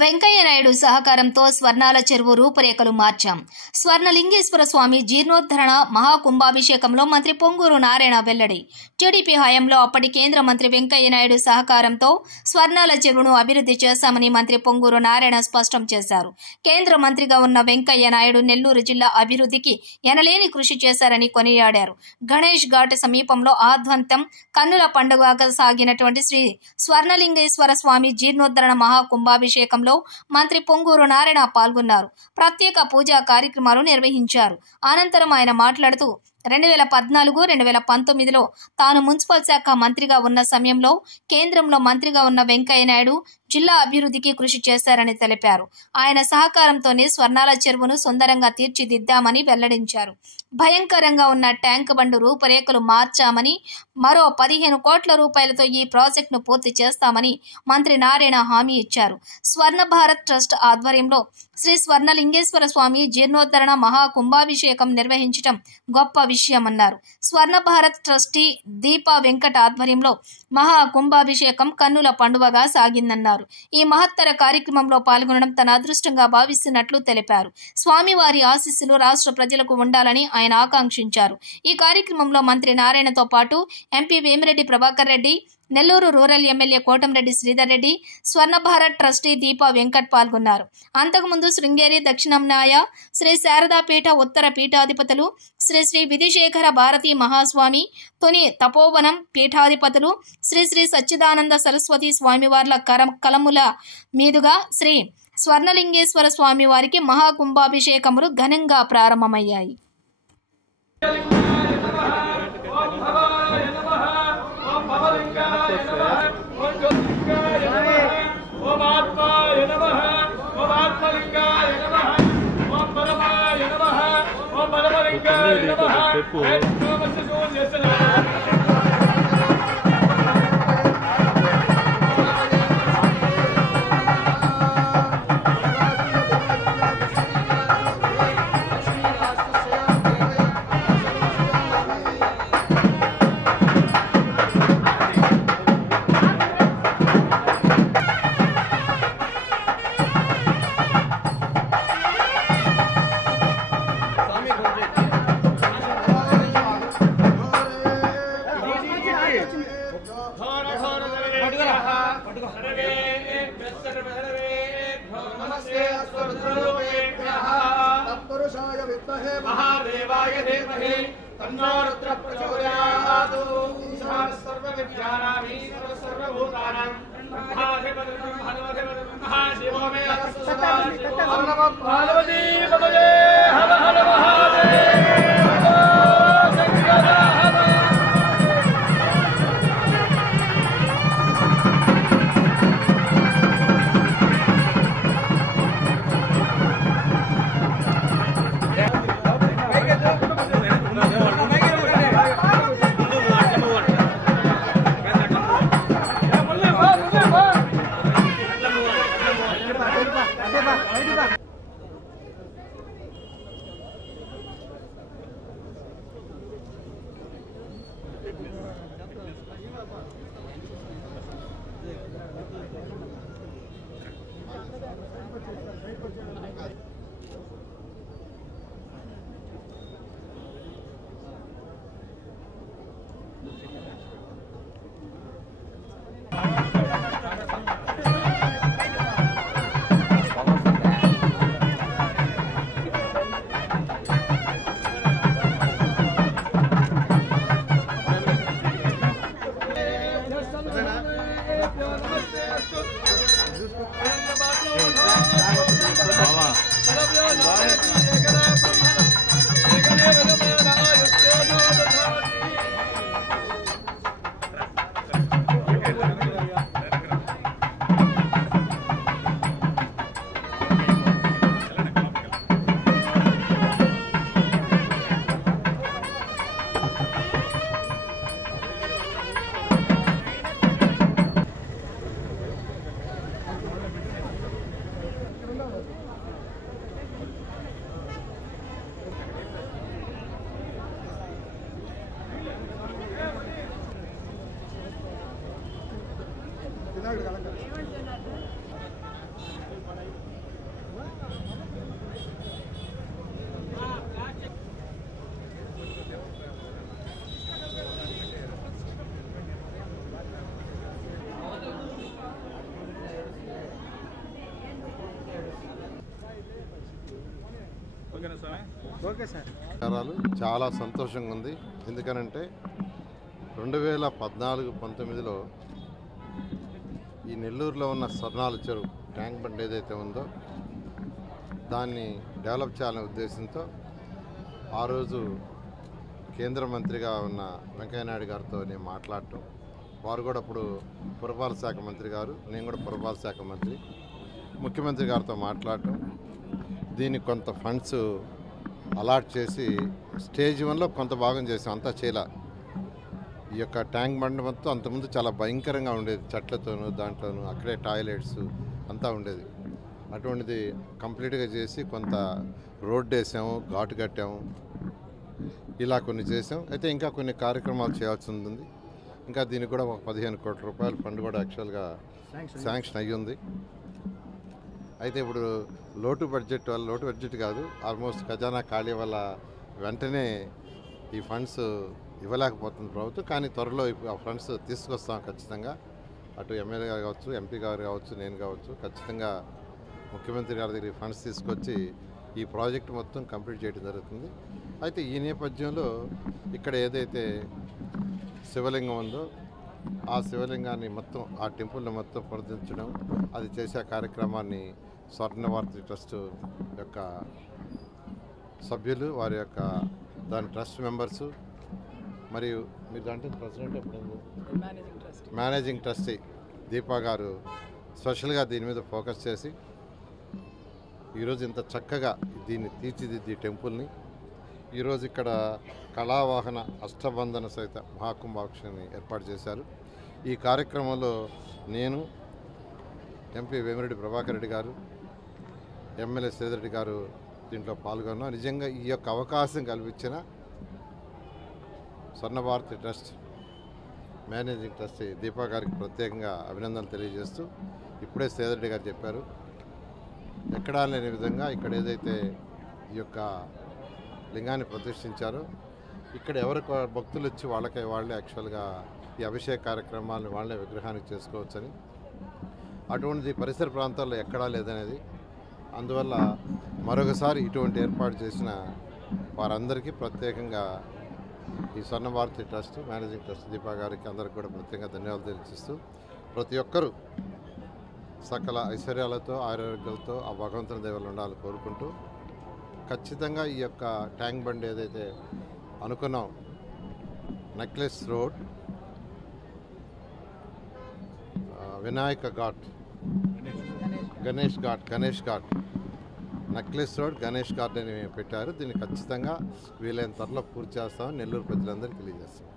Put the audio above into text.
వెంకయ్య నాయుడు సహకారంతో స్వర్ణాల చెరువు రూపురేఖలు మార్చాం. స్వర్ణలింగేశ్వర స్వామి జీర్ణోద్ధరణ మహాకుంభాభిషేకంలో మంత్రి పొంగూరు నారాయణ వెల్లడి. టీడీపీ హయాంలో అప్పటి కేంద్ర మంత్రి వెంకయ్య నాయుడు సహకారంతో స్వర్ణాల చెరువును అభివృద్ధి చేశామని మంత్రి పొంగూరు నారాయణ స్పష్టం చేశారు. కేంద్ర మంత్రిగా ఉన్న వెంకయ్య నాయుడు నెల్లూరు జిల్లా అభివృద్ధికి ఎనలేని కృషి చేశారని కొనియాడారు. గణేష్ ఘాట్ సమీపంలో ఆద్వంతం కన్నుల పండుగగా సాగినటువంటి శ్రీ స్వర్ణలింగేశ్వర స్వామి జీర్ణోద్ధరణ మహాకుంభాభిషేకంలో మంత్రి పొంగూరు నారాయణ పాల్గొన్నారు. ప్రత్యేక పూజా కార్యక్రమాలు నిర్వహించారు. అనంతరం ఆయన మాట్లాడుతూ 2014-2019లో తాను మున్సిపల్ శాఖ మంత్రిగా ఉన్న సమయంలో కేంద్రంలో మంత్రిగా ఉన్న వెంకయ్య నాయుడు జిల్లా అభివృద్ధికి కృషి చేశారని తెలిపారు. ఆయన సహకారంతోనే స్వర్ణాల చెరువును సుందరంగా తీర్చిదిద్దామని వెల్లడించారు. భయంకరంగా ఉన్న ట్యాంక్ బండ్ రూపురేఖలు మార్చామని, మరో 15 కోట్ల రూపాయలతో ఈ ప్రాజెక్టును పూర్తి చేస్తామని మంత్రి నారాయణ హామీ ఇచ్చారు. స్వర్ణ భారత్ ట్రస్ట్ ఆధ్వర్యంలో శ్రీ స్వర్ణలింగేశ్వర స్వామి జీర్ణోద్ధరణ మహాకుంభాభిషేకం నిర్వహించడం గొప్ప విషయమన్నారు. స్వర్ణ భారత్ ట్రస్టీ దీపా వెంకట ఆధ్వర్యంలో మహాకుంభాభిషేకం కన్నుల పండుగగా సాగిందన్నారు. ఈ మహత్తర కార్యక్రమంలో పాల్గొనడం తన అదృష్టంగా భావిస్తున్నట్లు తెలిపారు. స్వామివారి ఆశీస్సులు రాష్ట్ర ప్రజలకు ఉండాలని ఆయన ఆకాంక్షించారు. ఈ కార్యక్రమంలో మంత్రి నారాయణతో పాటు MP Vemireddy Prabhakar Reddy, Nellore rural MLA Kotamreddy Sridhar Reddy, స్వర్ణ భారత్ ట్రస్టీ దీపా వెంకట్ పాల్గొన్నారు. అంతకుముందు శృంగేరి దక్షిణాంనాయ శ్రీ శారదాపీఠ ఉత్తర పీఠాధిపతులు శ్రీ శ్రీ విధిశేఖర భారతీ మహాస్వామి, తొని తపోవనం పీఠాధిపతులు శ్రీ శ్రీ సచ్చిదానంద సరస్వతి స్వామివార్ల కలముల మీదుగా శ్రీ స్వర్ణలింగేశ్వర స్వామి వారికి మహాకుంభాభిషేకములు ఘనంగా ప్రారంభమయ్యాయి. महादेवाय धीमहि तन्नो रुद्रः प्रचोदयात्। सर्वविद्यानां सर्वभूतानां महाशिवो मे पार्वती पतये हर हर महादेव। చాలా సంతోషంగా ఉంది. ఎందుకనంటే 2014-19లో ఈ నెల్లూరులో ఉన్న స్వర్ణాల చెరువు ట్యాంక్ బండ్ ఏదైతే ఉందో దాన్ని డెవలప్ చేయాలనే ఉద్దేశంతో ఆ రోజు కేంద్ర మంత్రిగా ఉన్న వెంకయ్యనాయుడు గారితో నేను మాట్లాడటం, వారు కూడా అప్పుడు పురపాలక శాఖ మంత్రి గారు, నేను కూడా పురపాలక శాఖ మంత్రి, ముఖ్యమంత్రి గారితో మాట్లాడటం, దీనికి కొంత ఫండ్స్ అలాట్ చేసి స్టేజ్ 1లో కొంత భాగం చేసాం, అంతా చేయాల. ఈ యొక్క ట్యాంక్ బండ్ మొత్తం అంతకుముందు చాలా భయంకరంగా ఉండేది, చెట్లతోనూ దాంట్లోనూ అక్కడే టాయిలెట్స్ అంతా ఉండేది. అటువంటిది కంప్లీట్గా చేసి కొంత రోడ్డు వేసాము, ఘాటు కట్టాము, ఇలా కొన్ని చేసాం. అయితే ఇంకా కొన్ని కార్యక్రమాలు చేయాల్సి ఉంది. ఇంకా దీనికి కూడా ఒక 15 కోట్ల రూపాయల ఫండ్ కూడా యాక్చువల్గా శాంక్షన్ అయ్యి ఉంది. అయితే ఇప్పుడు లోటు బడ్జెట్ కాదు, ఆల్మోస్ట్ ఖజానా ఖాళీ వల్ల వెంటనే ఈ ఫండ్స్ ఇవ్వలేకపోతుంది ప్రభుత్వం. కానీ త్వరలో ఆ ఫండ్స్ తీసుకొస్తాం ఖచ్చితంగా. అటు ఎమ్మెల్యే గారు కావచ్చు, ఎంపీ గారు కావచ్చు, నేను కావచ్చు, ఖచ్చితంగా ముఖ్యమంత్రి గారి దగ్గర ఫండ్స్ తీసుకొచ్చి ఈ ప్రాజెక్టు మొత్తం కంప్లీట్ చేయడం జరుగుతుంది. అయితే ఈ నేపథ్యంలో ఇక్కడ ఏదైతే శివలింగం ఉందో ఆ శివలింగాన్ని మొత్తం, ఆ టెంపుల్ని మొత్తం పునరుద్ధరించడం, అది చేసే కార్యక్రమాన్ని స్వర్ణభారతి ట్రస్ట్ యొక్క సభ్యులు, వారి యొక్క దాని ట్రస్ట్ మెంబర్సు, మరియు మీరు దాంట్లో ప్రెసిడెంట్ ఎప్పుడు మేనేజింగ్ ట్రస్టీ దీపా గారు స్పెషల్గా దీని మీద ఫోకస్ చేసి ఈరోజు ఇంత చక్కగా దీన్ని తీర్చిదిద్ది టెంపుల్ని ఈరోజు ఇక్కడ కళావాహన అష్టబంధన సహిత మహాకుంభాక్షని ఏర్పాటు చేశారు. ఈ కార్యక్రమంలో నేను, ఎంపీ వేమిరెడ్డి ప్రభాకర్ రెడ్డి గారు, ఎమ్మెల్యే శ్రీధర్ గారు దీంట్లో పాల్గొన్నాం. నిజంగా ఈ యొక్క అవకాశం కల్పించిన Swarnabharathi trust managing trustee Deepa గారికి ప్రత్యేకంగా అభినందనలు తెలియజేస్తూ, ఇప్పుడే శ్రీధర్ గారు చెప్పారు, ఎక్కడా లేని విధంగా ఇక్కడ ఏదైతే ఈ యొక్క లింగాన్ని ప్రతిష్ఠించారో ఇక్కడ ఎవరు భక్తులు వచ్చి వాళ్ళే యాక్చువల్గా ఈ అభిషేక కార్యక్రమాలను వాళ్ళే విగ్రహానికి చేసుకోవచ్చని, అటువంటి పరిసర ప్రాంతాల్లో ఎక్కడా లేదనేది, అందువల్ల మరొకసారి ఇటువంటి ఏర్పాటు చేసిన వారందరికీ ప్రత్యేకంగా ఈ Swarnabharathi trust managing trust Deepa గారికి అందరికి కూడా ప్రత్యేకంగా ధన్యవాదాలు తెలియజేస్తూ, ప్రతి ఒక్కరూ సకల ఐశ్వర్యాలతో ఆరోగ్యాలతో ఆ భగవంతుని దేవుళ్ళు ఉండాలని కోరుకుంటూ, ఖచ్చితంగా ఈ యొక్క ట్యాంక్ బండ్ ఏదైతే అనుకున్నాం necklace road, Vinayaka ghat, Ganesh ghat, necklace road Ganesh ghat అని పెట్టారు. దీన్ని ఖచ్చితంగా వీలైన త్వరలో పూర్తి చేస్తామని నెల్లూరు ప్రజలందరికీ తెలియజేస్తాం.